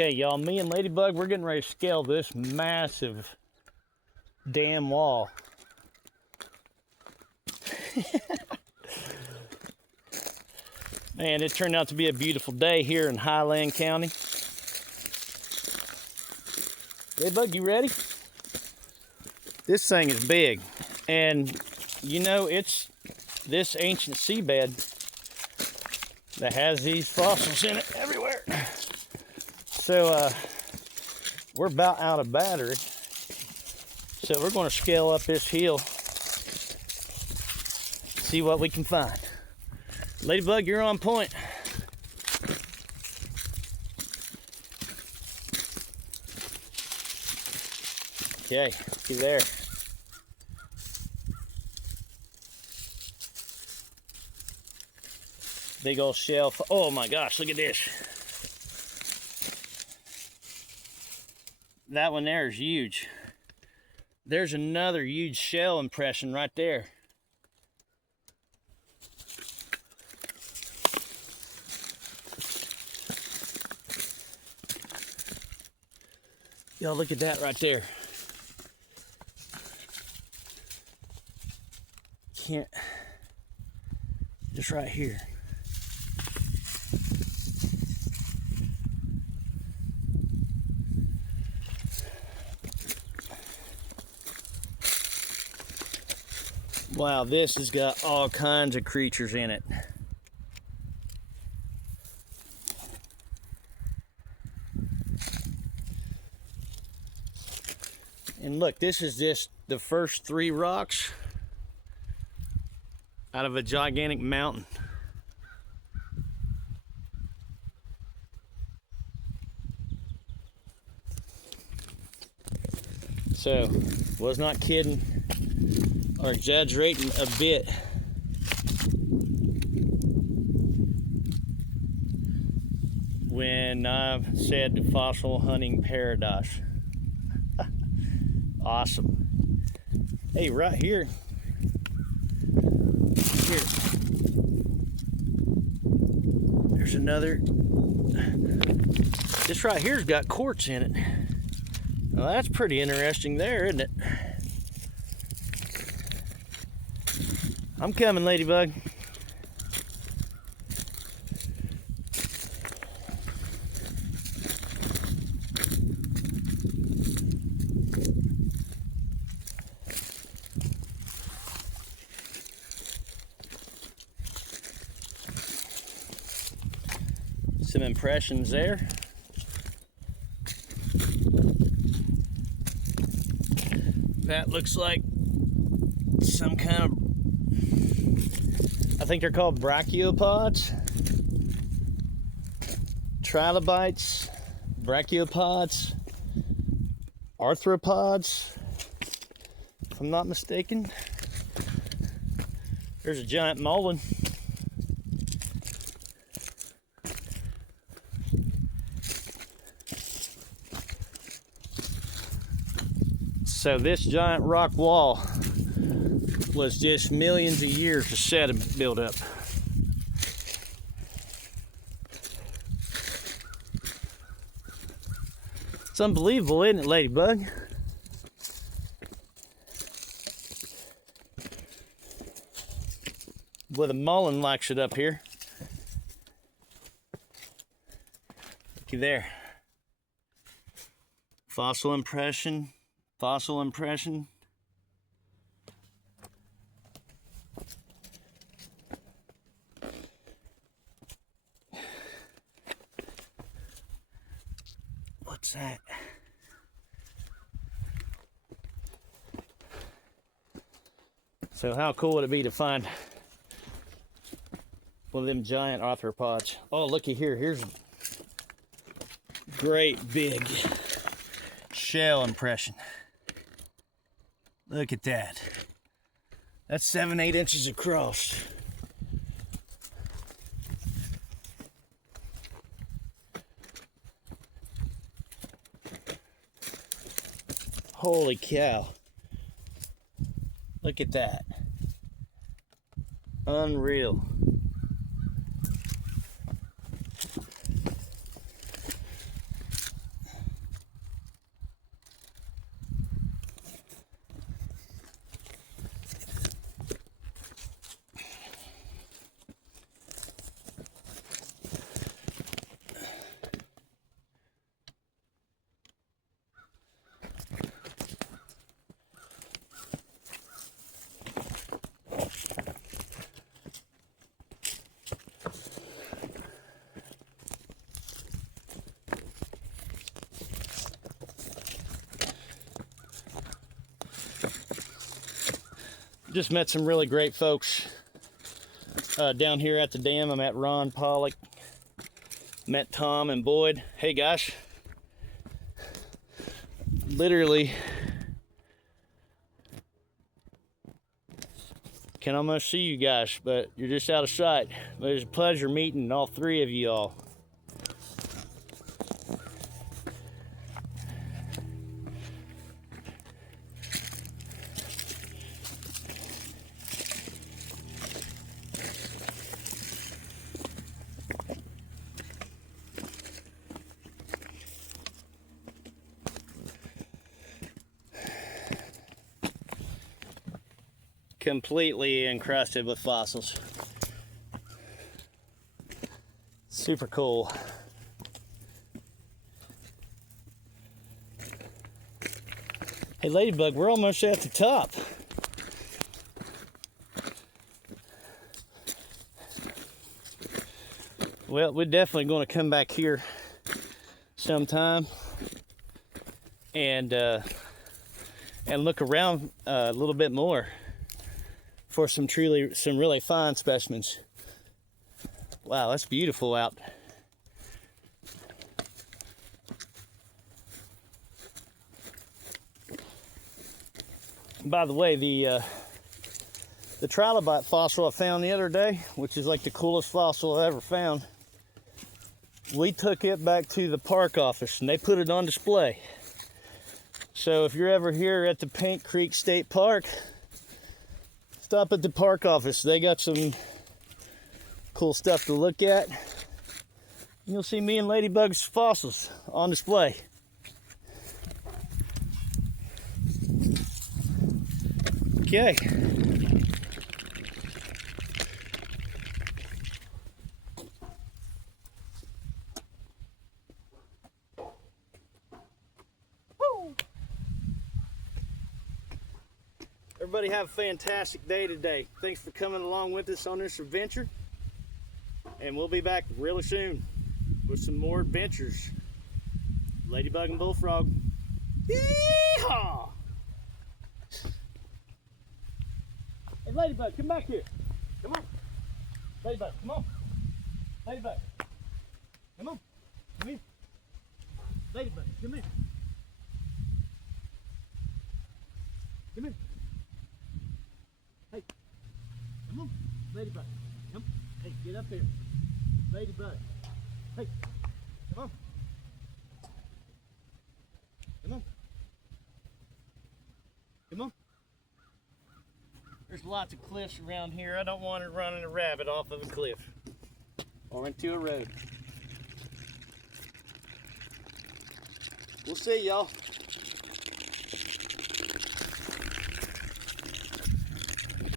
Okay, y'all, me and Ladybug, we're getting ready to scale this massive dam wall. Man, it turned out to be a beautiful day here in Highland County. Ladybug, you ready? This thing is big, and you know, it's this ancient seabed that has these fossils in it everywhere. So we're about out of battery, so we're going to scale up this hill, see what we can find. Ladybug, you're on point. Okay, see there. Big old shell. Oh my gosh, look at this. That one there is huge. There's another huge shell impression right there. Y'all look at that right there. Can't, just right here. Wow, this has got all kinds of creatures in it. And look, this is just the first 3 rocks out of a gigantic mountain. So, was not kidding or exaggerating a bit. When I said fossil hunting paradise. Awesome. Hey, right here. Here. There's another. This right here's got quartz in it. Well, that's pretty interesting there, isn't it? I'm coming, Ladybug. Some impressions there. That looks like some kind of, I think they're called brachiopods, trilobites, brachiopods, arthropods, if I'm not mistaken. There's a giant mullen. So this giant rock wall was just millions of years of sediment built up. It's unbelievable, isn't it, Ladybug? Well, the mullen likes it up here. Looky there. Fossil impression. Fossil impression. What's that? So how cool would it be to find one of them giant arthropods? Oh, looky here. Here's a great big shell impression. Look at that. That's 7-8 inches across. Holy cow. Look at that. Unreal. Just met some really great folks down here at the dam. I met Ron Pollock, met Tom and Boyd. Hey guys, literally can almost see you guys, but you're just out of sight. But it's a pleasure meeting all three of you all. Completely encrusted with fossils. Super cool. Hey Ladybug, we're almost at the top. Well, we're definitely going to come back here sometime and look around a little bit more for some really fine specimens. Wow, that's beautiful out. By the way, the trilobite fossil I found the other day, which is like the coolest fossil I ever found, we took it back to the park office and they put it on display. So if you're ever here at the Paint Creek State Park, stop at the park office. They got some cool stuff to look at. You'll see me and Ladybug's fossils on display. Okay. Everybody have a fantastic day today. Thanks for coming along with us on this adventure. And we'll be back really soon with some more adventures. Ladybug and Bullfrog. Yeehaw! Hey Ladybug, come back here. Come on. Ladybug, come on. Ladybug. Come on. Come here. Ladybug, come here. Come here. Hey, come on, Ladybug. Come. Hey, get up here. Ladybug. Hey, come on. Come on. Come on. There's lots of cliffs around here. I don't want to run a rabbit off of a cliff or into a road. We'll see y'all.